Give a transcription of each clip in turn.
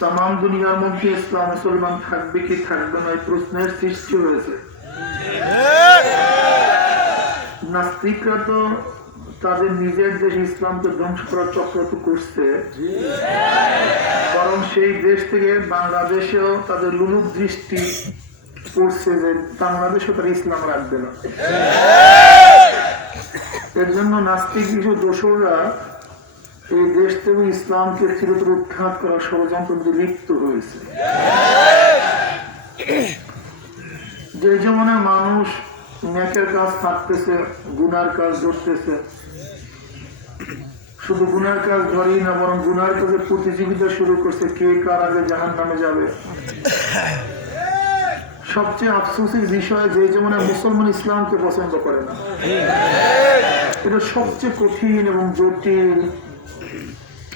তাম দুনিয়ার মধ্যে ইসলাম মুসলমান থাকবে কি থাকবে না এই প্রশ্নের সৃষ্টি হয়েছে। নাস্তিকরা তো তাদের নিজের দেশ ইসলামকে ধ্বংস করার চক্র তো করছে, বরং সেই দেশ থেকে বাংলাদেশেও তাদের লুলুক দৃষ্টি পড়ছে যে বাংলাদেশও তারা ইসলাম রাখবে না। এর জন্য নাস্তিক কিছু দোসররা এই দেশ থেকে ইসলামকে চিরতর উৎখাত করার ষড়যন্ত্র মধ্যে লিপ্ত হয়েছে। যে জীবনে মানুষ নেকের কাজ থাকতেছে, গুনার কাজ ধরতেছে, শুধু গুনার কাজ ধরেই না বরং গুনার কাজে প্রতিযোগিতা শুরু করছে কে কার আগে জাহান্নামে যাবে। সবচেয়ে আফসোসের বিষয় যে জীবনে মুসলমান ইসলামকে পছন্দ করে না, এটা সবচেয়ে কঠিন এবং জটিল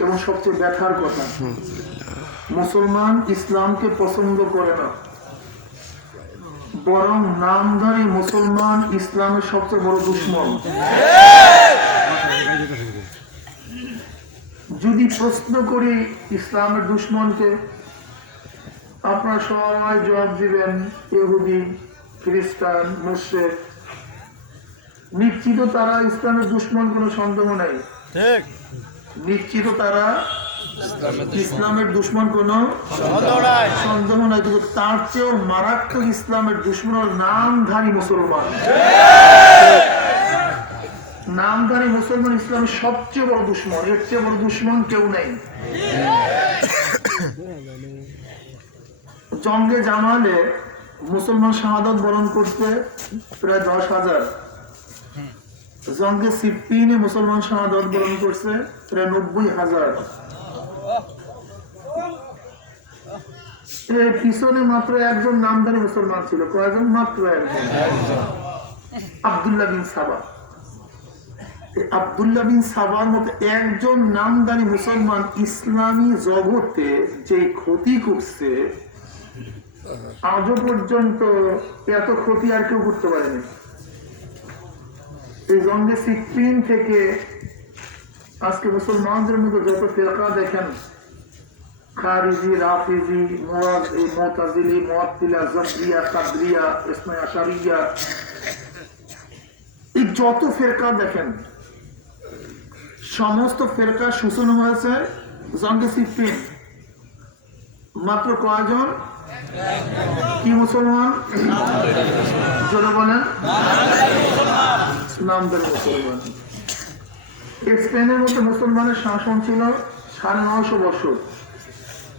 এবং সবচেয়ে ব্যথার কথা। মুসলমান ইসলামকে পছন্দ করে না, বরং নামধারী মুসলমান ইসলামের সবচেয়ে বড় দুশমন। যদি প্রশ্ন করি ইসলামের দুশমনকে, আপনারা সবাই জবাব দিবেন ইহুদি, খ্রিস্টান, মুশরিক। নিশ্চিত তারা ইসলামের দুশমন, কোনো সন্দেহ নাই। নিশ্চিত তারা ইসলামের দুশমন, কোনো সন্দেহ নাই। কিন্তু তার চেয়েও মারাত্মক ইসলামের দুশমন নামধারী মুসলমান। নামধারী মুসলমান ইসলামের সবচেয়ে বড় দুশমন, এর চেয়ে বড় দুশমন কেউ নেই। জঙ্গে জামালে মুসলমান শাহাদাত বরণ করতে প্রায় 10,000, জঙ্গে সিফিনে মুসলমান শাহাদাত বরণ করছে প্রায় 90,000। এর পিছনে মাত্র একজন নামধারী মুসলমান ছিল। কয়েকজন? মাত্র একজন, আব্দুল্লাহ বিন সাবা। আব্দুল্লাহ বিন সাবার মতো একজন নামধারী মুসলমান ইসলামী জগতে যে ক্ষতি করছে, আজও পর্যন্ত এত ক্ষতি আর কেউ করতে পারেনি। এই জঙ্গে সিফিন থেকে আজকে মুসলমানদের মধ্যে যত ফিরকা দেখেন, খারিজি, রাফিজি, মুতাজিলি, মুআত্তিলা, জাবরিয়া, কাদরিয়া, ইসনা আশারিয়া, এই যত ফিরকা দেখেন, সমস্ত ফিরকা সূচনা হয়েছে জঙ্গে সিফিন। মাত্র কয়জন কি মুসলমান? জোরে বলেন, নামধারী মুসলমান। স্পেনের মধ্যে মুসলমানের শাসন ছিল 950 বছর।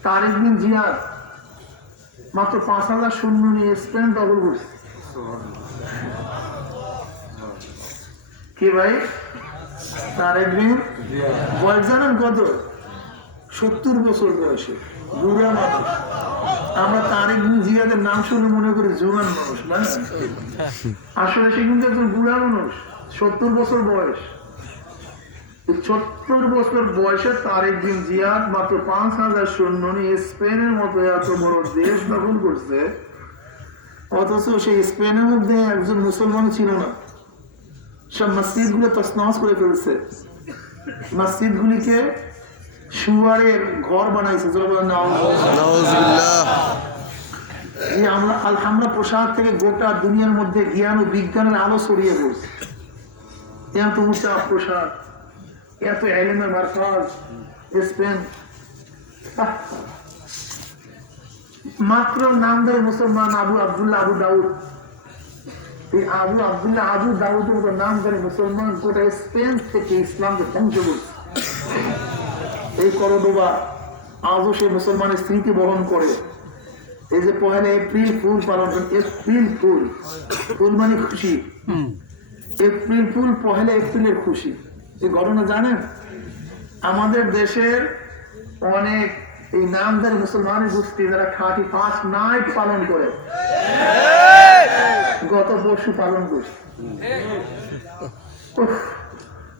তারিক বিন জিয়াদ মাত্র 5,000 সৈন্য নিয়ে স্পেন দখল করছে। কি ভাই? তারিক বিন বয়স জানেন কত? 70 বছর বয়সে, বুড়া মানুষ। আমরা তারিক বিন জিয়াদের নাম শুনে মনে করি জোয়ান মানুষ, না? আসলে সে কিন্তু একজন বুড়া মানুষ, 70 বছর বয়স। 70 বছর বয়সে তারিক বিন জিয়াদ মাত্র 5,000 সৈন্য নিয়ে স্পেনের মতো এত বড় দেশ দখল করছে, অথচ সেই স্পেনের মধ্যে একজন মুসলমান ছিল না। সব মসজিদ গুলো তছনছ করে ফেলছে, মসজিদ গুলিকে শুয়ারের ঘর বানাইছে। আমরা প্রসাদ থেকে গোটা দুনিয়ার মধ্যে জ্ঞান ও বিজ্ঞানের আলো ছড়িয়ে পড়ছে। এত উঁচা প্রসাদ, এত এলিমের মার্কাজ স্পেন। মাত্র নামধারী মুসলমান আবু আব্দুল্লাহ আবু দাউদ, এই আবু আব্দুল্লাহ আবু দাউদের মতো নামধারী মুসলমান গোটা স্পেন থেকে ইসলামকে ধ্বংস করছে। এই করদোবা আজও সে মুসলমানের স্মৃতি বহন করে। এই যে 1 এপ্রিল ফুল পালন করে, এপ্রিল ফুল, ফুল মানে খুশি, এপ্রিল ফুল 1 এপ্রিলের খুশি। এই ঘটনা জানেন? আমাদের দেশের অনেক এই নামধারী মুসলমানের গোষ্ঠী যারা 31 নাইট পালন করে, গত পরশু পালন করছে।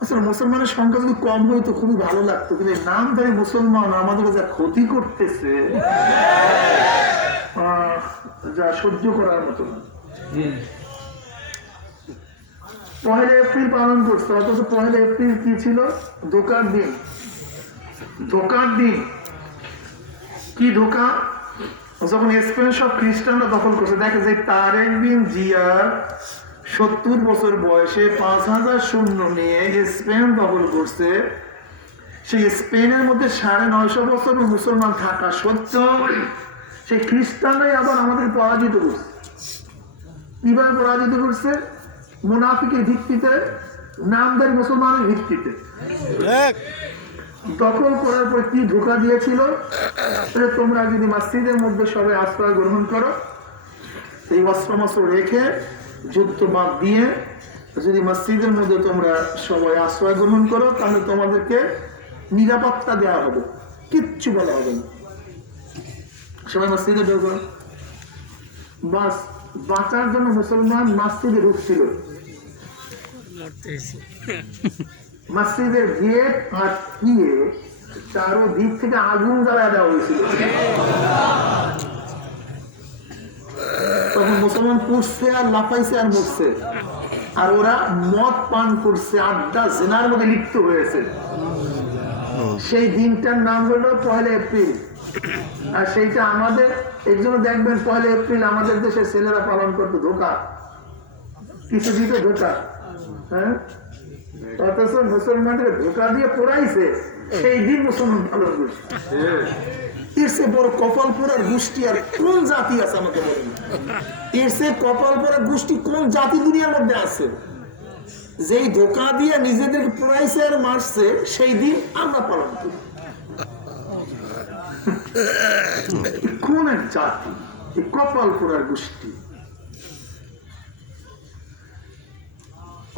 আসলে মুসলমানের সংখ্যা যদি কম হইতো খুবই ভালো লাগতো, কিন্তু নামধারী মুসলমান আমাদের যা ক্ষতি করতেছে, যা সহ্য করার মতো না। 1 এপ্রিল পালন করছে, অথচ 1 এপ্রিল কি ছিল? ধোকার দিন। ধোকার দিন। কি ধোকা, যখন স্পেন সব খ্রিস্টানরা দখল করছে, দেখে যে তারেক বিন জিয়া 70 বছর বয়সে 5000 সৈন্য নিয়ে স্পেন দখল করছে। সেই স্পেনের মধ্যে 950 বছর মুসলমান থাকা সত্ত্বেও সেই খ্রিস্টানরাই আবার আমাদের পরাজিত করছে। কিভাবে পরাজিত করছে? মুনাফিকের ভিত্তিতে, নামদারি মুসলমানের ভিত্তিতে। দখল করার পর কি ধোঁকা দিয়েছিল, তোমরা যদি মসজিদের মধ্যে সবাই আশ্রয় গ্রহণ করো, এই অস্ত্র রেখে যুদ্ধ বাদ দিয়ে যদি মসজিদের মধ্যে তোমরা সবাই আশ্রয় গ্রহণ করো, তাহলে তোমাদেরকে নিরাপত্তা দেওয়া হবে, কিচ্ছু বলা হবে না। সবাই মসজিদে ঢোকো। বাস, বাঁচার জন্য মুসলমান মসজিদে ঢুকছিল। মসজিদের গেট আটকিয়ে চারো দিক থেকে আগুন জ্বালা দেওয়া হয়েছিল। তখন মুসলমান পুষছে আর লাফাইছে আর মরছে, আর ওরা মদ পান করছে, আড্ডা জেনার মধ্যে লিপ্ত হয়েছে। সেই দিনটার নাম হলো 1 এপ্রিল। আর সেইটা আমাদের একজন দেখবেন 1 এপ্রিল আমাদের দেশের ছেলেরা পালন করতো ধোকা, কিছু দিত ধোকা। হ্যাঁ, অথচ মুসলমানদের ধোকা দিয়ে পড়াইছে, সেই দিন মুসলমান পালন করছে। এর সে বড় কপাল পোড়ার গোষ্ঠী আর কোন জাতি আছে আমাকে বলেন? এর সে কপাল পোড়ার গোষ্ঠী কোন জাতি দুনিয়ার মধ্যে আছে? যেই ধোকা দিয়ে নিজেদেরকে পড়াইছে আর মারছে, সেই দিন আমরা পালন করি। কোন এক জাতি, কপাল পোড়ার গোষ্ঠী।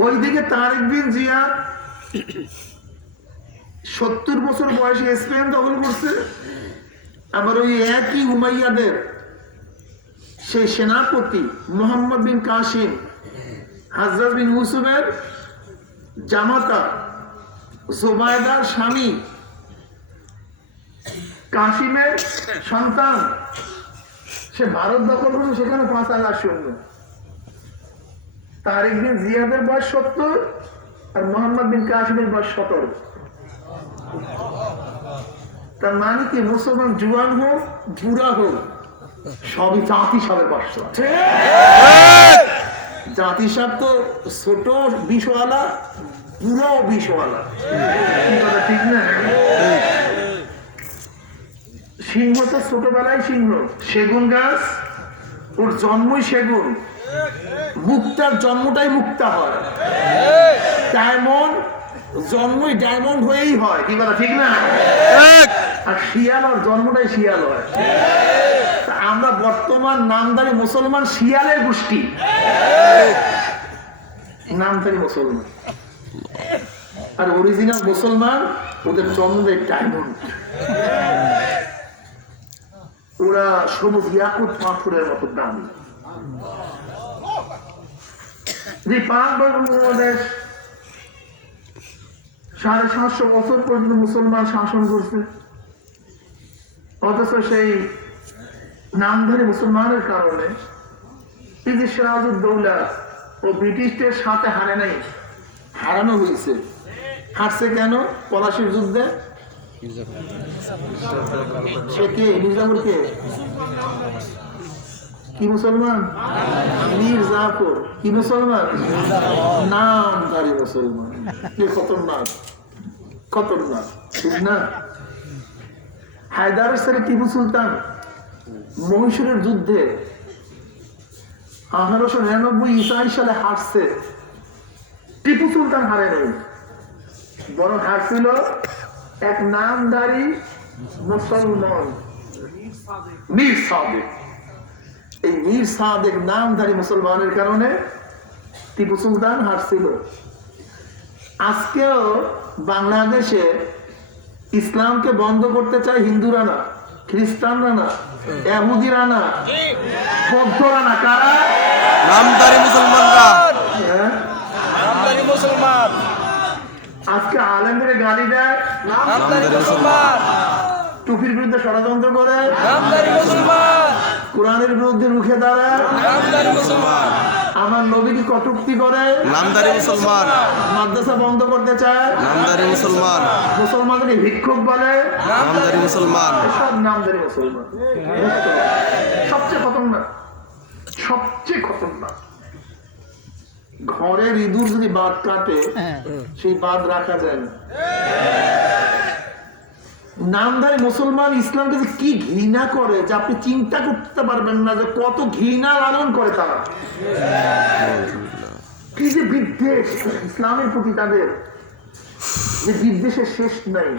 ওইদিকে তারেক বিন জিয়া 70 বছর বয়সে স্পেন দখল করছে। আবার ওই একই উমাইয়াদের সেই সেনাপতি মোহাম্মদ বিন কাসিম, হাজরাত বিন ইউসুফের জামাতা, জুবায়দার স্বামী, কাসিমের সন্তান, সে ভারত দখল করছে, সেখানে 5000 সৈন্য। তারেক বিন জিয়াদের বয়স 70 আর মোহাম্মদ বিন কাসিমের বয়স 17। তার মানে কি, মুসলমান জুয়ান হোক বুড়া হোক সবই জাতি সাবের পার্শ্ব। জাতি সাব তো ছোট বিষওয়ালা, বুড়াও বিষওয়ালা, ঠিক না? সিংহ তো ছোটবেলায় সিংহ, সেগুন গাছ ওর জন্মই সেগুন, মুক্তার জন্মটাই মুক্তা হয়, ডায়মন্ড জন্মই ডায়মন্ড হয়েই হয়, কি বলা ঠিক না? আর শিয়াল ওর জন্মটাই শিয়াল হয়। আমরা বর্তমান নামদারি মুসলমান শিয়ালের গোষ্ঠী, নামদারি মুসলমান। আর অরিজিনাল মুসলমান ওদের জন্মটাই ডায়মন্ড। ওরা সবুজ ইয়াকুত পাথরের মতো দামি। যে 5 বাংলাদেশ 750 বছর পর্যন্ত মুসলমান শাসন করছে, অথচ সেই নামধারী মুসলমানের কারণে এই যে সিরাজউদ্দৌলা ও ব্রিটিশদের সাথে হারে নাই, হারানো হয়েছে। হারছে কেন? পলাশির যুদ্ধে। সে কে? মির্জাফর কে? কি মুসলমান? মীর জাফর। কি মুসলমান? নামধারী মুসলমান। খতরনাক, খতরনাক, ঠিক না? হায়দারের ছেলে টিপু সুলতান মহীশূরের যুদ্ধে 1899 ঈসাই সালে হারছে। টিপু সুলতান হারে নাই, বরং হারছিল এক নামধারী মুসলমান, মীর সাদেক। এই মীর সাদেক নামধারী মুসলমানের কারণে টিপু সুলতান হারছিল। আজকেও বাংলাদেশে ইসলামকে বন্ধ করতে চায় হিন্দুরা না, খ্রিস্টানরা না, ইহুদিরা না, বৌদ্ধরা না, কারা? নামধারী মুসলমানরা। নামধারী মুসলমান। আজকে আলেমদের গালি দেয়, নামধারী মুসলমান। টুপির বিরুদ্ধে ষড়যন্ত্র করে, নামধারী মুসলমান। কোরআনের বিরুদ্ধে রুখে দাঁড়ায়, নামধারী মুসলমান। আমার নবী কি কটূক্তি করে? নামধারী মুসলমান। মাদ্রাসা বন্ধ করতে চায়? নামধারী মুসলমান। মুসলমানকে ভিক্ষুক বলে? নামধারী মুসলমান। সব নামধারী মুসলমান। সবচেয়ে খতরনাক, সবচেয়ে খতরনাক, ঘরের ইঁদুর যদি বাদ কাটে সেই বাদ রাখা যায় না। নামধারী মুসলমান ইসলামকে যে কি ঘৃণা করে যে আপনি চিন্তা করতে পারবেন না যে কত ঘৃণা লালন করে তারা, কি যে বিদ্বেষ ইসলামের প্রতি তাদের, যে বিদ্বেষের শেষ নাই।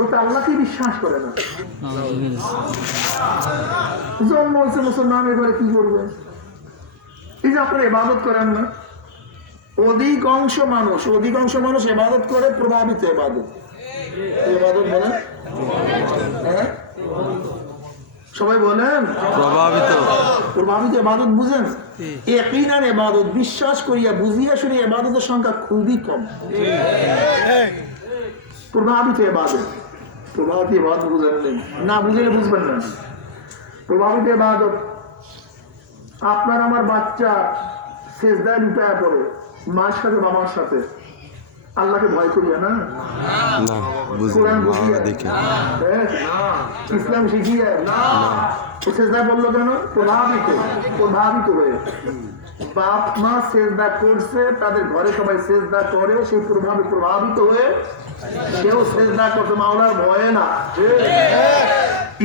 ওটা আল্লাহকে বিশ্বাস করে না। জন্ম হয়েছে মুসলমানের ঘরে, কি করবে? এই যে আপনারা ইবাদত করেন না, অধিকাংশ মানুষ ইবাদত করে প্রভাবিত ইবাদত। ইবাদত বলেন, হ্যাঁ সবাই বলেন প্রভাবিত ইবাদত বুঝেন? ইয়াকিনান ইবাদত, বিশ্বাস করিয়া বুঝিয়া শুনিয়া ইবাদতের সংখ্যা খুবই কম। প্রভাবিত ইবাদত বুঝেন না, বুঝলে বুঝবেন না। প্রভাবিত ইবাদত, আপনার আমার বাচ্চা সেজদায় লুটায়া পড়ে মার সাথে বাবার সাথে, আল্লাহকে ভয় করিয়া না, কোরআন বুঝিয়া, ইসলাম শিখিয়া না, সেজদা বললো কেন? প্রভাবিত হয়ে। বাপ মা সেজদা করছে, তাদের ঘরে সবাই সেজদা করে, সেই প্রভাবিত হয়ে সেও সেজদা করছে মাওলার ভয়ে না,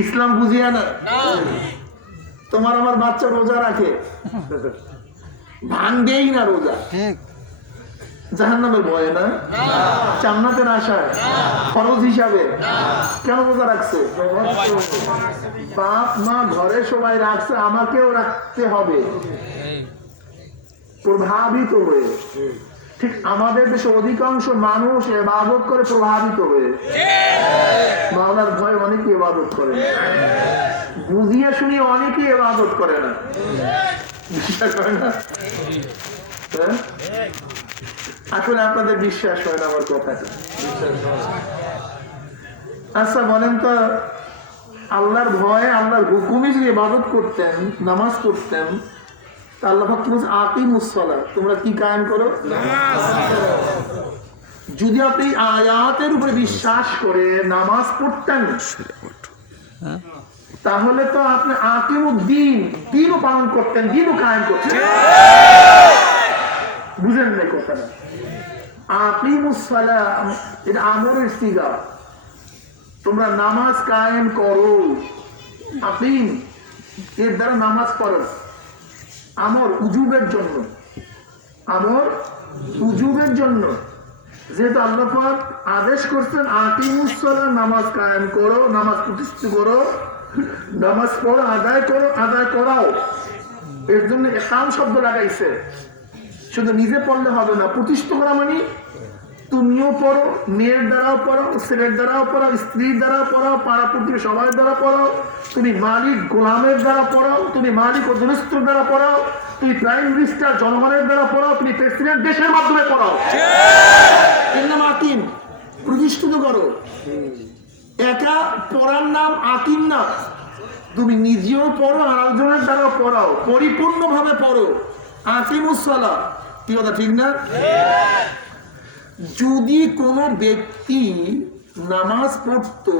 ইসলাম বুঝিয়া না। তোমার আমার বাচ্চা রোজা রাখে, ভাঙবেই না রোজা, জাহান্নামের ভয়ে না, জান্নাতের আশায়, ফরজ হিসাবে। কেন রোজা রাখছে? বাপ মা ঘরে সবাই রাখছে, আমাকেও রাখতে হবে, প্রভাবিত হয়ে। ঠিক আমাদের দেশে অধিকাংশ মানুষ ইবাদত করে প্রভাবিত হয়ে। মাওলার ভয়ে অনেকে ইবাদত করে, বুঝিয়া শুনিয়ে অনেকে ইবাদত করে না, বিশ্বাস করে না। আসলে আপনাদের বিশ্বাস হয় না আমার কথাটা। আচ্ছা বলেন তো, আল্লাহর ভয়ে আল্লাহর হুকুমে যদি ইবাদত করতেন, নামাজ পড়তেন, তা আল্লাহ পাক বলছে আকিমুস সালাহ, তোমরা কি কায়েম করো? যদি আপনি আয়াতের উপরে বিশ্বাস করে নামাজ পড়তেন, তাহলে তো আপনি আকিমুদ্দিন, দিনও পালন করতেন, দিনও কায়েম করতেন। বুঝেন না কথাটা? আকিমুস সালাহ এটা আমরের সিগা, তোমরা নামাজ কায়েম করো। আকিম এর দ্বারা নামাজ পড়ো, আমর উজুবের জন্য, আমর উজুবের জন্য। যেহেতু আল্লাহ পাক আদেশ করছেন আকিমুস সালাহ, নামাজ কায়েম করো, নামাজ প্রতিষ্ঠিত করো, নামাজ পড়ো, আদায় করো, আদায় করাও, এর জন্য ইকাম শব্দ লাগাইছে। শুধু নিজে পড়লে হবে না, প্রতিষ্ঠিত করা মানে তুমিও পড়ো, মেয়ের দ্বারাও পড়ো, ছেলের দ্বারাও পড়ো, স্ত্রীর দ্বারা পড়াও, পাড়া প্রতিবেশী সবার দ্বারা পড়াও, তুমি মালিক গোলামের দ্বারা পড়াও, তুমি মালিক অধীনস্থর দ্বারা পড়াও, তুমি প্রাইম মিনিস্টার জনগণের দ্বারা পড়াও, তুমি প্রেসিডেন্ট দেশের মাধ্যমে পড়াও। এর নাম আকিম, প্রতিষ্ঠিত করো। একা পড়ার নাম আকিম না, তুমি নিজেও পড়ো, আরেকজনের দ্বারা পড়াও, পরিপূর্ণভাবে পড়ো। আকিমুস সালাহ, কি কথা ঠিক না? যদি কোন ব্যক্তি নামাজ পড়তো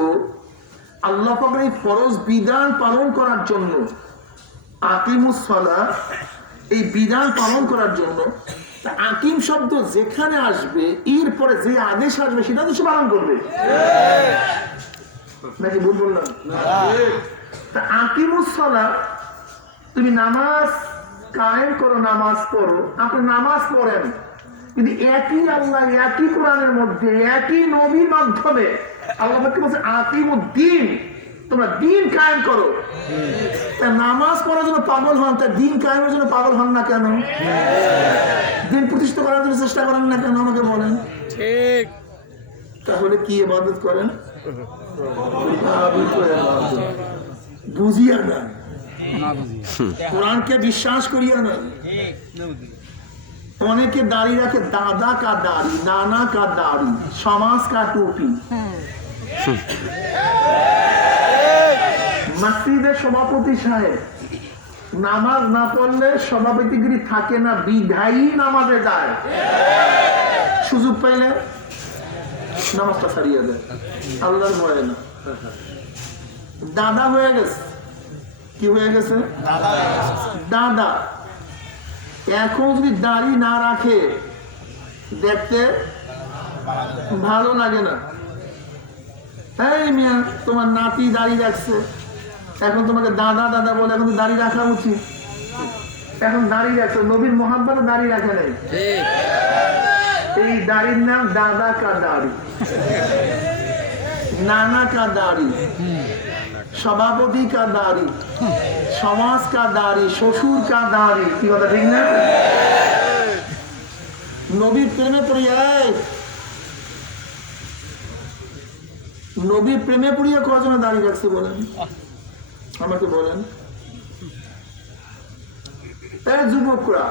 আল্লাহ পাকের এই ফরজ বিধান পালন করার জন্য, আকিমুস সালাহ এই বিধান পালন করার জন্য, আকিম শব্দ যেখানে আসবে এরপরে যে আদেশ আসবে সেটা তো সে পালন করবে, নাকি ভুল বললাম? আকিমুস সালাহ, তুমি নামাজ কায়েম করো, নামাজ পড়ো। আপনি নামাজ পড়েন, কিন্তু একই আল্লাহ একই কোরআনের মধ্যে একই নবীর মাধ্যমে আল্লাহ বলছে আকিমুদ্দিন, তোমরা দিন কায়েম করো। তা নামাজ পড়ার জন্য পাগল হন, তা দিন কায়েমের জন্য পাগল হন না কেন? দিন প্রতিষ্ঠিত করার জন্য চেষ্টা করেন না কেন? আমাকে বলেন। ঠিক, তাহলে কি ইবাদত করেন? বুঝিয়া না, কোরআনকে বিশ্বাস করিয়া না। অনেকে দাড়ি রাখে, দাদা কা দাড়ি, নানা কা দাড়ি, সমাজ কা টুপি। মসজিদের সভাপতি সাহেব নামাজ না পড়লে সভাপতিগিরি থাকে না, বিধায়ী নামাজে যায়, সুযোগ পাইলে নামাজটা ছাড়িয়ে দেয়, আল্লাহর ভয়ে না। দাদা হয়ে গেছে, কি হয়ে গেছে? দাদা। এখন যদি দাড়ি না রাখে দেখতে ভালো লাগে না। এই মিয়া, তোমার নাতি দাড়ি রাখছে, এখন তোমাকে দাদা দাদা বলে, এখন তো দাড়ি রাখা উচিত। এখন দাড়ি রাখছে, নবীর মোহাম্মদ দাড়ি রাখে নাই। এই দাড়ির নাম দাদা কা দাড়ি, নানা কা দাড়ি, সভাপতি কা দাড়ি, সমাজ কা দাড়ি, শ্বশুর কা দাড়ি। কি কথা ঠিক না? নবীর প্রেমে পড়িয়া, নবীর প্রেমে পড়িয়া কজনে দাঁড়িয়ে রাখছে বলেন, আমাকে বলেন। এই যুবকরা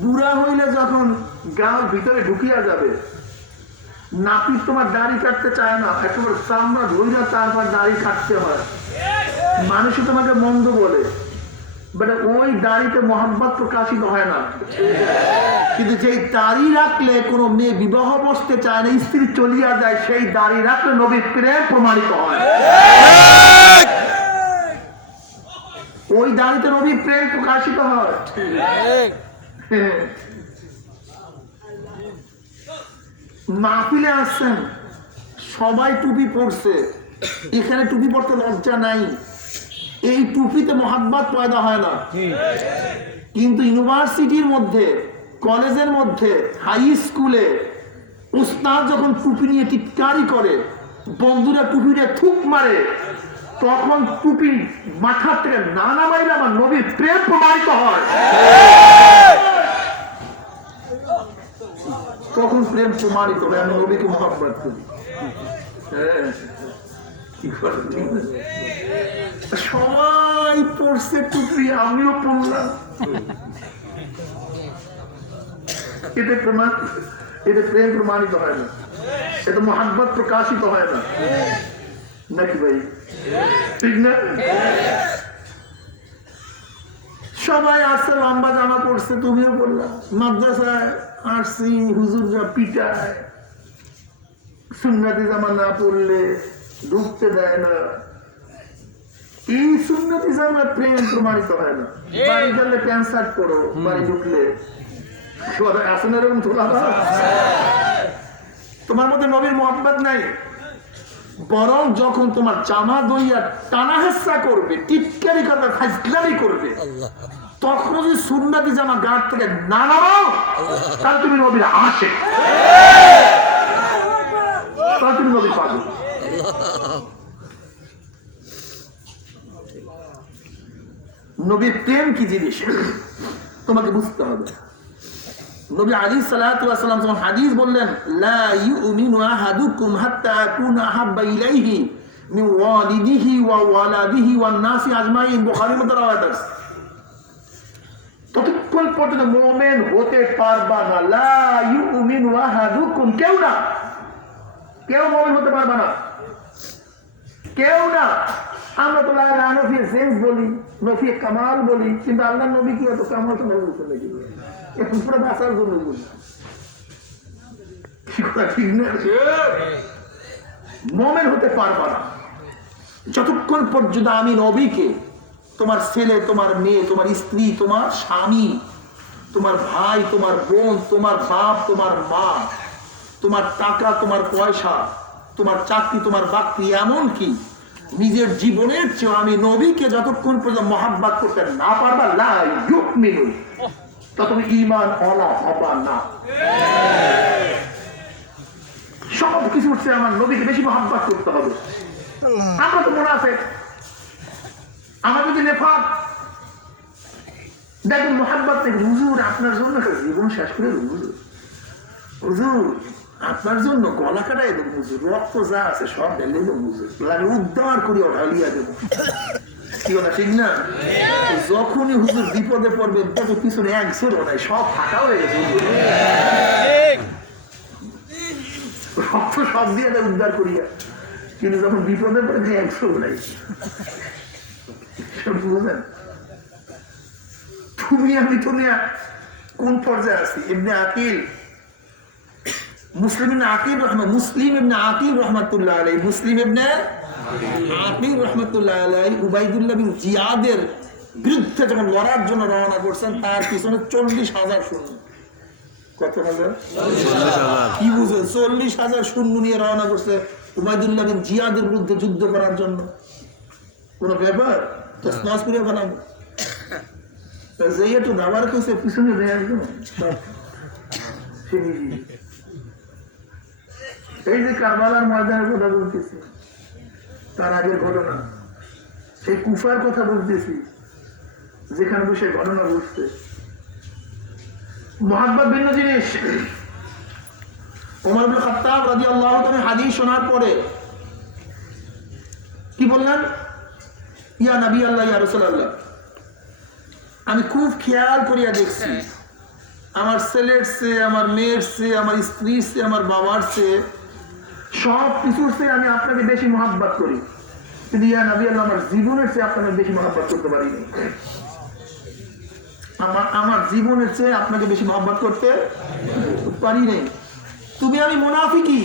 বুড়া হইলে যখন গাঁর ভিতরে ঢুকিয়া যাবে, নাপিত তোমার দাড়ি কাটতে চায় না, একেবারে চামড়া ধইরা তারপর দাড়ি কাটতে হয়। মানুষে তোমাকে মন্দ বলে, বাট ওই দাড়িতে মোহাম্মত প্রকাশিত হয় না। কিন্তু যেই দাড়ি রাখলে কোনো মেয়ে বিবাহ বসতে চায় না, স্ত্রী চলিয়া যায়, সেই দাড়ি রাখলে নবীর প্রেম প্রমাণিত হয়। ওই দাড়িতে নবীর প্রেম প্রকাশিত হয়। মাহফিলে আসছেন, সবাই টুপি পরছে, এখানে টুপি পরতে লজ্জা নাই। এই টুপিতে মোহাব্বত পয়দা হয় না। কিন্তু ইউনিভার্সিটির মধ্যে, কলেজের মধ্যে, হাই স্কুলে উস্তাদ যখন টুপি নিয়ে টিটকারি করে, বন্ধুরা টুপিতে থুক মারে, তখন টুপি মাথা থেকে না নামাইলে আমার নবীর প্রেম প্রমাণিত হয়। তখন প্রেম প্রমাণিত হয়, আমি নবীকে মোহাব্বত করি। সবাই পড়ছে টুপি, আমিও পড়লাম। এতে প্রেম প্রমাণিত হয় না, এতে মোহাব্বত প্রকাশিত হয় না, নাকি ভাই? ঠিক না? সবাই আসছে, লম্বা জামা পড়ছে, তুমিও পড়লাম। মাদ্রাসায় আসছি, হুজুররা পিটায়, সুন্নতি জামা না পড়লে ঢুকতে দেয় না। এই সুন্নতি জামা প্রেম প্রমাণিত হয় না। বাড়ি গেলে প্যান্ট শার্ট পরো, বাড়ি ঢুকলে আসেন এরকম তোলা। তোমার মধ্যে নবীর মোহাম্মত নাই। বরং যখন তোমার জামা দইয়া টানা হেসা করবে, টিটকারি করবে, ফাজলামি করবে, তখন যদি সুন্নতি জামা গাঁট থেকে না নামাও, তাহলে তুমি নবীর আশে, তাহলে তুমি নবী পাবে। নবীর প্রেম কি জিনিস তোমাকে বুঝতে হবে। নবী আলাইহিস সালাতু ওয়াস সালাম যখন হাদিস বললেন, লা ইউমিনু আহাদুকুম হাত্তা আকুনা আহাব্বা ইলাইহি মিন ওয়ালিদিহি ওয়া ওয়ালাদিহি ওয়ান নাসি আজমাইন, বুখারীর মধ্যে রাওয়ায়াত আছে। ততক্ষণ পর্যন্ত মুমিন হতে পারবা না। লা ইউমিনু আহাদুকুম, কেউ না, কেউ মুমিন হতে পারবা না, কেউ না। আমরা তো লা ইলাহা নফি সেন্স বলি, নফি কামাল বলি, কিন্তু আল্লাহর নবী কি এত কামাল তো নবী বলতে নাকি? এখন পুরো বাঁচার জন্য বলি, ঠিক না? মুমিন হতে পারবা না যতক্ষণ পর্যন্ত আমি নবীকে, তোমার ছেলে, তোমার মেয়ে, তোমার স্ত্রী, তোমার স্বামী, তোমার ভাই, তোমার বোন, তোমার বাপ, তোমার মা, তোমার টাকা, তোমার পয়সা, তোমার চাকরি, তোমার বাকরি, এমনকি নিজের জীবনের চেয়ে আমি নবীকে যতক্ষণ পর্যন্ত মহাব্বত করতে না পারবা, লা ইউমিনু, ততক্ষণ ঈমান ওয়ালা হবা না। সব কিছু হচ্ছে আমার নবীকে বেশি মহাব্বত করতে হবে। আমরা তো মুনাফিক, আমার যদি নেফাক, দেখুন মহাব্বত নেই। হুজুর আপনার জন্য জীবন শেষ করে দেবো, হুজুর, হুজুর আপনার জন্য গলা কাটাই দেবো, হুজুর রক্ত যা আছে সব ঢেলে দেবো, হুজুর লাগে উদ্ধার করি ঢালিয়া দেবো। কি কথা ঠিক না? যখনই হুজুর বিপদে পড়বে, তত পিছনে একজনও নাই, সব ফাঁকা হয়ে গেছে, রক্ত সব দিয়ে দেয় উদ্ধার করিয়া, কিন্তু যখন বিপদে পড়ে একজনও নাই। বুঝলেন? তুমি আমি কোন পর্যায়ে আছি? ইবনে আকিল, মুসলিম ইবনে আকিল রহমাতুল্লাহ আলাইহি, মুসলিম ইবনে আকিল রহমাতুল্লাহ আলাইহি উবাইদুল্লাহ বিন জিয়াদের বিরুদ্ধে যখন লড়ার জন্য রওনা করছেন, তার পিছনে 40,000 সৈন্য। কত হাজার? কি বুঝেন? 40,000 সৈন্য নিয়ে রওনা করছে উবাইদুল্লাহ বিন জিয়াদের বিরুদ্ধে যুদ্ধ করার জন্য। কোন ব্যাপার? তসমাস করে বানাবো যে একটু দাবার কাছে পিছনে দেয় একদম। এই যে কারবালার ময়দানের কথা বলতেছি, তার আগের ঘটনা, সেই কুফার কথা বলতেছি যেখানে বসে ঘটনা ঘটছে। মুহাব্বত ভিন্ন জিনিস। ওমর ইবনে খাত্তাব রাদিয়াল্লাহু তাআলা হাদিস শোনার পরে কি বললেন? ইয়া নবী আল্লাহ, ইয়া রাসূলুল্লাহ, আমি খুব খেয়াল করিয়া দেখছি আমার ছেলের চেয়ে, আমার মেয়ের চেয়ে, আমার স্ত্রীর চেয়ে, আমার বাবার চেয়ে, সব কিছুর চেয়ে আমি আপনাকে বেশি মহাব্বত করি, কিন্তু ইয়া নবী আল্লাহ, আমার জীবনের চেয়ে আপনাকে বেশি মহাব্বত করতে পারিনি। আমার জীবনের চেয়ে আপনাকে বেশি মহাব্বত করতে পারি নাই। তুমি আমি মুনাফিকি,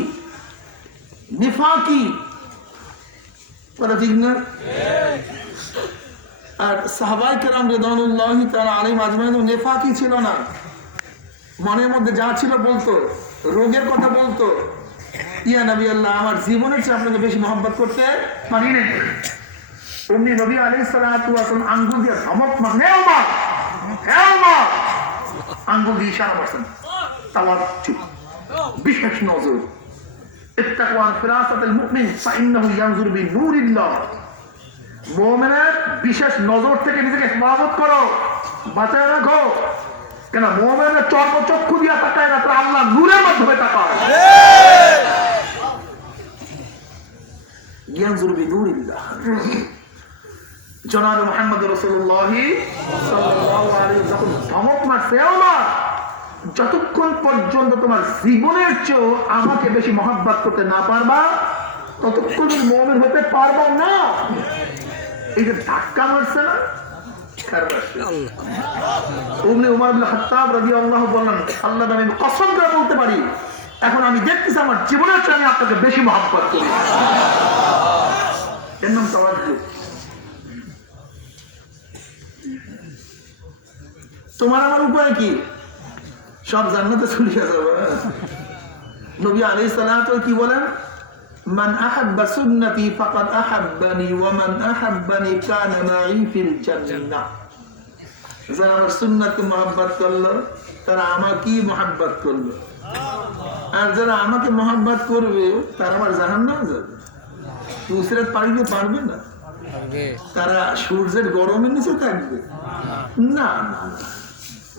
নিফাকি, কথা ঠিক না? আর সাহাবায়ে কেরাম রিদওয়ানুল্লাহি তাআলা আলাইহিম আজমাইন নেফাকি ছিল না, মনের মধ্যে যা ছিল বলতো, রোগের কথা বলতো। ইয়া নবী আল্লাহ, আমার জীবনের চেয়ে আপনাকে বেশি মহব্বত করতে পারি না। অমনি নবী আলাইহিস সালাতু ওয়াস সালাম আঙ্গুল দিয়ে ধমক মারলেন, আঙ্গুল দিয়ে ইশারা করছেন, তাওয়াজ্জু, বিশেষ নজর, ইত্তাকু আন ফিরাসাতিল মুমিন ফাইন্নাহু ইয়ানজুরু বিনূরিল্লাহ। মুমিনের বিশেষ নজর থেকে নিজেকে হেফাজত করো, বাঁচায় রাখো। কেন? মুমিনের চর্মচক্ষু দিয়া তাকায় না, তারা আল্লাহ নূরের মাধ্যমে তাকায়। ইয়ানজুরু বিনূরিল্লাহ। জনাব মুহাম্মদ রাসূলুল্লাহ সাল্লাল্লাহু আলাইহি যখন ধমক মারছে, ওমর, যতক্ষণ পর্যন্ত তোমার জীবনের চেয়েও আমাকে বেশি মহব্বত করতে না পারবা, ততক্ষণ তুমি মুমিন হতে পারবা না। এই যে ধাক্কা মারছে না, ওমনি ওমর ইবনে খাত্তাব রাদিয়াল্লাহু বললেন, আল্লাহ আমি কসম করে বলতে পারি, এখন আমি দেখতেছি আমার জীবনের চেয়ে আমি আপনাকে বেশি মহব্বত করি। এর নাম তাওয়াজ্জুহ। তোমার আমার উপায় কি? সব জান্নাতে চলে যাবে। নবী আলাইহিস সালাতু কি বলেন? মান আহাব্বা সুন্নতি ফাকাদ আহাব্বানি ওয়া মান আহাব্বানি কানা মাই ফিল জান্নাহ। যারা আমার সুন্নাতকে মহব্বত করলো, তারা আমাকেই মহব্বত করলো, আর যারা আমাকে মহব্বত করবে তারা আমার জাহান্নামে যাবে, উসরাত পারিতে পারবে না, তারা সূর্যের গরমের নিচে থাকবে না।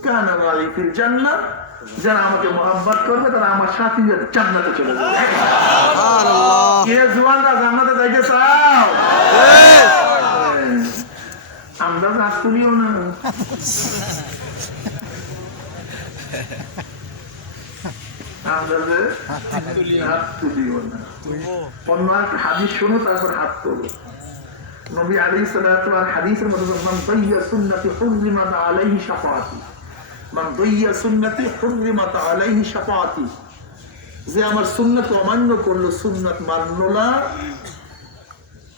কানা মাই ফিল জান্নাহ, যারা আমাকে মহব্বত করবে তারা আমার সাথে জান্নাতে চলে যাবে। কে জওয়ানরা জান্নাতে যাইতে চাও? আমরা হাত তুলিও না। হাত তুলিও না। অন্য একটা হাদিস শোনো, তারপর হাত তোলো। নবী আলাইহিস সালাতু ওয়াস হাদিসের মধ্যে মান দাইয়া সুন্নতি হুররিমাত আলাইহি শাফাআতি, মান দাইয়া সুন্নতি হুররিমাত আলাইহি শাফাআতি, যে আমার সুন্নাত অমান্য করলো, সুন্নাত মানলো না,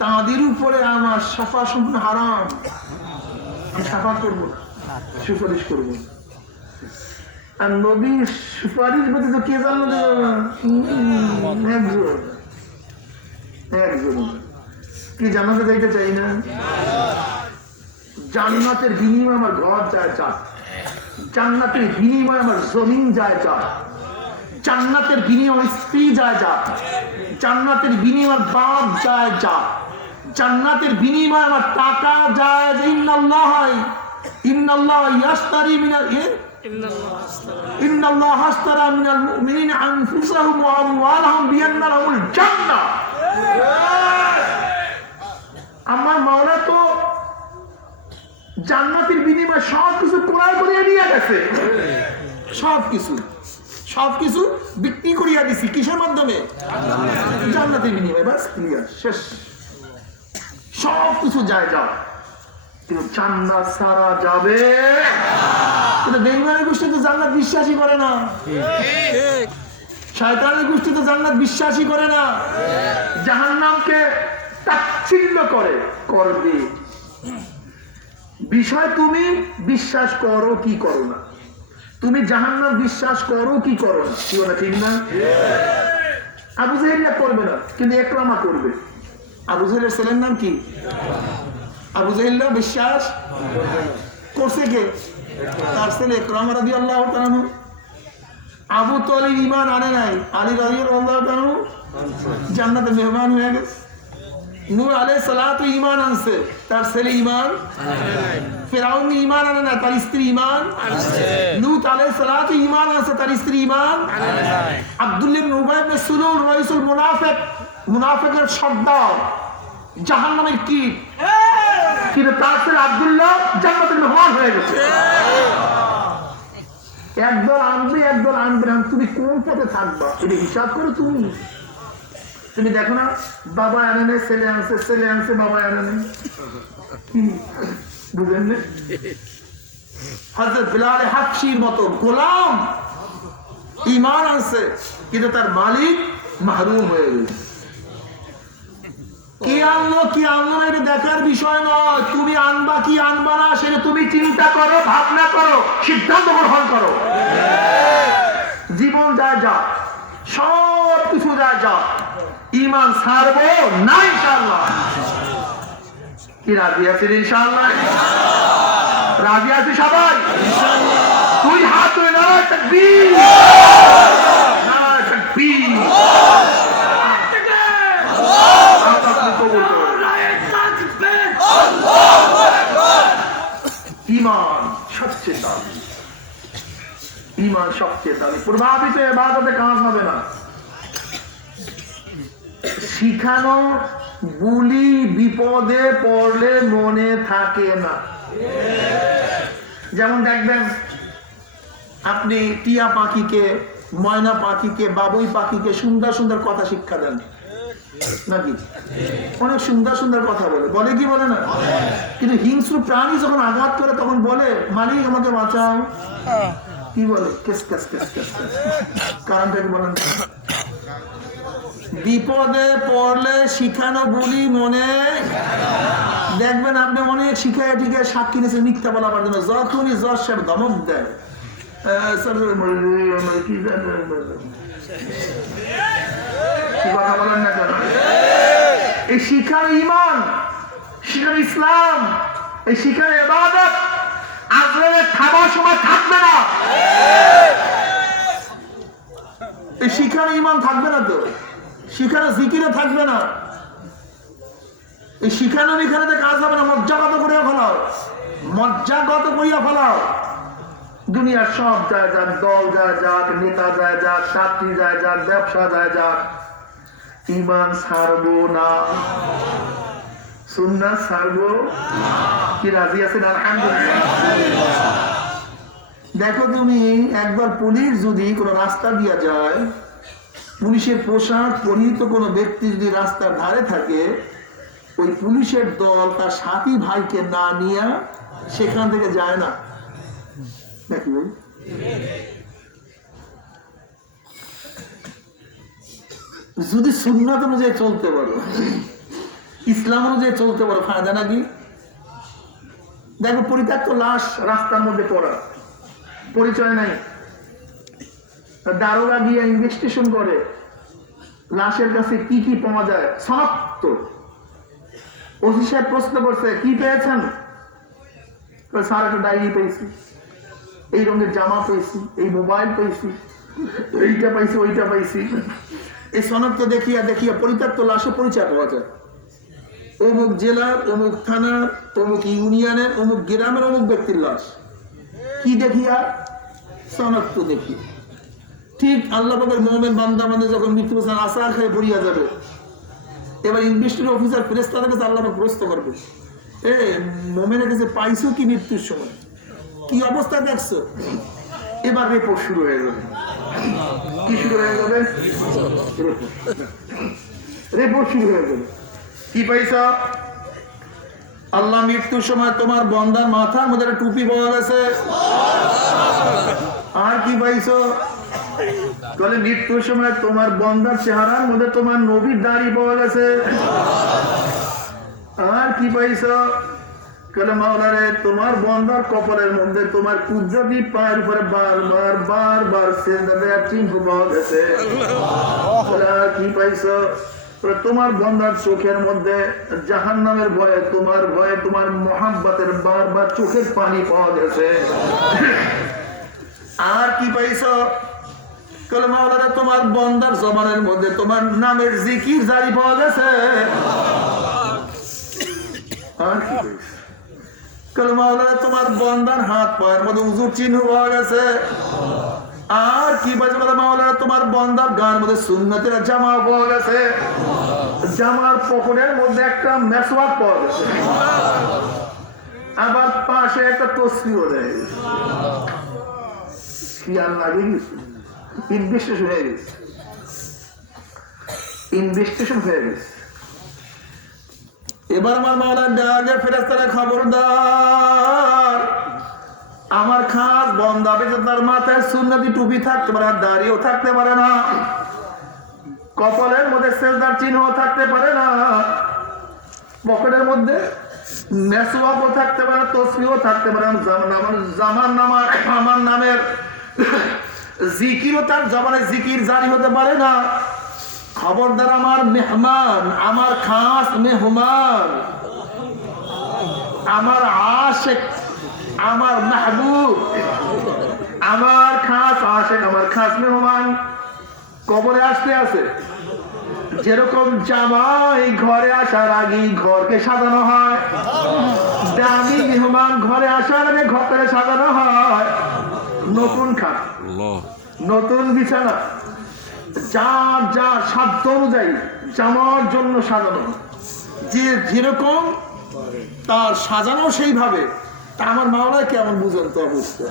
তাদের উপরে আমার শাফা সম্পূর্ণ হারাম। আমি শাফা করবো না, সুপারিশ করবো না। আর নবীর সুপারিশ বলতে তো কে জানলো? একজন কি জান্নাতে যাইতে চাই না? জান্নাতের বিনিময়ে আমার ঘর যায় চা, জান্নাতের বিনিময়ে আমার জমিন যায় চা, জান্নাতের বিনিময়ে স্ত্রী যায় যা, জান্নাতের বিনিময়ে বাপ যায় যা, জান্নাতের বিনিময়ে আমার টাকা যায়। ইন্নাল্লাহ ইয়াশতারি মিনাল ইন্নাল্লাহ আশতারা মিনাল মুমিনিনা আনফুসাহুম ওয়া আমওয়ালাহুম বিআন্না লাহুমুল জান্নাহ। আমার মাওলা তো জান্নাতের বিনিময়ে সবকিছু ক্রয় করিয়া নিয়ে গেছে, সবকিছু বিক্রি করিয়া দিছি। কিসের মাধ্যমে? জান্নাতের বিনিময়ে। বাস ক্লিয়ার, শেষ। সবকিছু যায় যাও। কিন্তু জান্নাত সারা যাবে। কিন্তু বেঈমানের গোষ্ঠী তো জান্নাত বিশ্বাসই করে না, শয়তানের গোষ্ঠী তো জান্নাত বিশ্বাসই করে না, জাহান্নামকে তাচ্ছিল্য করবে। বিষয় তুমি বিশ্বাস করো কি করো না, তুমি জাহান্নাম বিশ্বাস করো কি করো না, কি বলে ঠিক না? আবু জাহেল করবে না, কিন্তু ইকরামা করবে। আবু জাহেলের ছেলের নাম কি? আবু জাহেল বিশ্বাস করছে কে? তার ছেলে ইকরামা রাদিয়াল্লাহু তাআলা। আবু তালিব ঈমান আনে নাই, আলী রাদিয়াল্লাহু তাআলা জান্নাতে মেহমান হয়ে গেছে। নূহ আলাইহিস সালাতু ঈমান আনছে, তার ছেলে ঈমান আনে নাই। ফিরআউন ঈমান আনে না, তার স্ত্রী ঈমান আনছে। লূত আলাইহিস সালাতু ঈমান আনছে, তার স্ত্রী ঈমান আনে নাই। আব্দুল্লাহ ইবনে উবাই ইবনে সুলুল রাইসুল মুনাফিক, মুনাফিকের সর্দার, জাহান্নামের কীট, কিন্তু তার ছেলে আব্দুল্লাহ জান্নাতের মেহমান হয়ে গেছে। একদল আনবে একদল আনবে না, তুমি কোন পথে থাকবা এটা হিসাব করো। তুমি দেখো না, বাবা আনে নেই, ছেলে আনছে, ছেলে আনছে, বাবা আনে নেই, বুঝলেন না? হযরত বিলাল হাবশীর মতো গোলাম ঈমান আনছে, কিন্তু তার মালিক মাহরুম হয়ে গেছে। কি আনলো কি আনলো না এটা দেখার বিষয় নয়, তুমি আনবা কি আনবা না সেটা তুমি চিন্তা করো, ভাবনা করো, সিদ্ধান্ত গ্রহণ করো। জীবন যায় যা, সব কিছু যায় যা, ঈমান ছাড়বো না ইনশাআল্লাহ। কি রাজি আছেন ইনশাআল্লাহ? রাজি আছি সবাই? দুই হাত তুলে নারায়ে তাকবীর, নারায়ে তাকবীর। ঈমান সবচেয়ে দামি, ঈমান সবচেয়ে দামি। প্রভাবিত ইবাদতে কাজ হবে না। শিখানো বুলি বিপদে পড়লে মনে থাকে না। যেমন দেখবেন আপনি টিয়া পাখিকে, ময়না পাখিকে, বাবুই পাখিকে সুন্দর সুন্দর কথা শিক্ষা দেন নাকি? অনেক সুন্দর সুন্দর কথা বলে কি বলে না? কিন্তু হিংস্র প্রাণী যখন আঘাত করে তখন বলে মালিক আমাকে বাঁচাও, কি বলে? Case case case case. কারণটা কি বলেন? বিপদে পড়লে শিখানো বলি মনে দেখবেন আপনি অনেক শিখায় টিকে সাক্ষী নিয়েছে মিথ্যা বলার জন্য। যখনই জজ সাহেব ধমক দেয়, কথা বলেন না কেন? এই শিখার ঈমান, শিখার ইসলাম, এই শিখার ইবাদত আজরাইলের খাবার সময় থাকবে না। এই শিখার ঈমান থাকবে না, তো শিখানো জিকিরে থাকবে না, এই শিখানো এখানে কাজ হবে না। মজ্জাগত করিয়া ফেলাও, মজ্জাগত করিয়া ফেলাও। দুনিয়ার সব যায় যাক, দল যায় যাক, নেতা যায় যাক, চাকরি যায় যাক, ব্যবসা যায় যাক, ঈমান ছাড়বো না, সুন্নাত ছাড়বো। কি রাজি আছেন? আলহামদুলিল্লাহ। দেখো তুমি একবার পুলিশ যদি কোনো রাস্তা দিয়া যায়, পুলিশের পোশাক পরিহিত কোনো ব্যক্তি যদি রাস্তার ধারে থাকে, ওই পুলিশের দল তার সাথী ভাইকে না নিয়ে সেখান থেকে যায় না নাকি ভাই? যদি সুন্নাত অনুযায়ী চলতে পারো, ইসলাম অনুযায়ী চলতে পারো, ফায়দা নাকি? দেখো পরিত্যক্ত লাশ রাস্তার মধ্যে পড়া, পরিচয় নাই, দারোগা গিয়ে ইনভেস্টিগেশন করে লাশের কাছে কি কি পাওয়া যায় শনাক্ত। ওসি সাহেব প্রশ্ন করছে কি পেয়েছেন? স্যার একটা ডায়েরি পেয়েছি, এই রঙের জামা পেয়েছি, এই মোবাইল পেয়েছি, এইটা পাইছি, ওইটা পাইছি। এই শনাক্ত দেখিয়া দেখিয়া পরিত্যক্ত লাশে পরিচয় পাওয়া যায়। অমুক জেলার, অমুক থানার, অমুক ইউনিয়নের, অমুক গ্রামের অমুক ব্যক্তির লাশ। কি দেখিয়া? শনাক্ত দেখি। ঠিক আল্লাহ পাকের মুমিন বান্দা মানে যখন মৃত্যু আশা খেয়ে পড়িয়া যাবে, এবার ইনভেস্টিগেশন অফিসার ফেরেশতাদের কাছে আল্লাহ পাক প্রশ্ন করবে, এ মুমিনের কাছে পাইছো কি মৃত্যুর সময়, কি অবস্থা দেখছো? এবার রিপোর্ট শুরু হয়ে যাবে। কি শুরু হয়ে যাবে? রিপোর্ট শুরু হয়ে যাবে। কি পাইছো? আল্লাহ মৃত্যুর সময় তোমার বন্দার মাথার মধ্যে একটা টুপি পাওয়া গেছে, আর কি পাইছো? বলে মৃত্যুর সময় তোমার বন্দার চেহারার মধ্যে তোমার নবীর দাড়ি পাওয়া গেছে, আর কি পাইছো? বলে মাওলারে তোমার বন্দার কপালের মধ্যে তোমার কুদরতি পায়ের উপরে বারবার বারবার সেজদা দেওয়ার চিহ্ন পাওয়া গেছে। বলে আর কি পাইছো? বলে তোমার বন্দার চোখের মধ্যে জাহান্নামের ভয়ে তোমার মোহাব্বতের বারবার চোখের পানি পাওয়া গেছে। আর কি পাইছো? বলে মাওলারে তোমার বন্দার জবানের মধ্যে তোমার নামের জিকির জারি পাওয়া গেছে। আর কি পাইছো? তোমার বন্দার হাত পায়ের মধ্যে উজুর চিহ্ন পাওয়া গেছে। আর কি পাইছে? মাওলানা তোমার বন্দার গায়ের মধ্যে সুন্নতের জামা পাওয়া গেছে, জামার পকেটের মধ্যে একটা মেসওয়াক পাওয়া গেছে, আবার পাশে একটা তসবিহ দেয়। কি আর লাগে গেছে? ইনভেস্টেশন হয়ে গেছে, ইনভেস্টেশন হয়ে গেছে। এবার আমার মাওলানা ডাকে ফেরেশতারা খবরদার, আমার খাস বন্দা বেঁচে তার মাথায় সুন্নতি টুপি থাকতে পারে, দাড়িও থাকতে পারে না, কপালের মধ্যে সেজদার চিহ্ন থাকতে পারে না, পকেটের মধ্যে মেসওয়াকও থাকতে পারে, তসবিহও থাকতে পারে, আমার নামের জিকিরও তার জবানে জিকির জারি হতে পারে না। খবরদার আমার মেহমান, আমার খাস মেহমান, আমার আশিক, আমার মাহবুব, আমার খাস আশিক, আমার খাস মেহমান কবরে আসতে আছে। যেরকম জামাই ঘরে আসার আগে ঘরকে সাজানো হয়, দামি মেহমান ঘরে আসার আগে ঘরটাকে সাজানো হয়, নতুন খাট, নতুন বিছানা, যার যার সাধ্য অনুযায়ী জামার জন্য সাজানো, যে যেরকম তার সাজানো সেইভাবে। তা আমার মাওলা কেমন বুঝেন তো অবস্থা,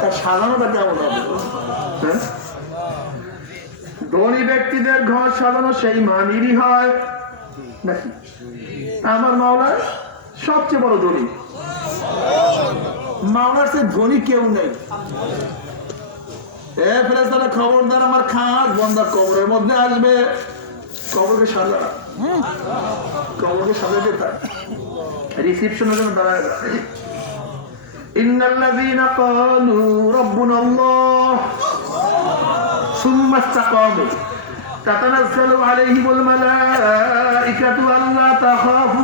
তার সাজানোটা কেমন হবে? হ্যাঁ, ধনী ব্যক্তিদের ঘর সাজানো সেই মানেরই হয় নাকি? আমার মাওলা সবচেয়ে বড় ধনী, মাওলার সে ধনী কেউ নেই। ফেরেশতারা খবরদার, আমার খাস বন্দা কবরের মধ্যে আসবে, কবরকে সাজা, কবরকে সাজাতে থাক, রিসিপশনের জন্য দাঁড়ায়। ইন্নাল্লাযীনা ক্বালু রাব্বুনাল্লাহ সুম্মা ইসতাকামু তাতানাজ্জালু আলাইহিমুল মালাঈকাতু আল্লা তাখাফু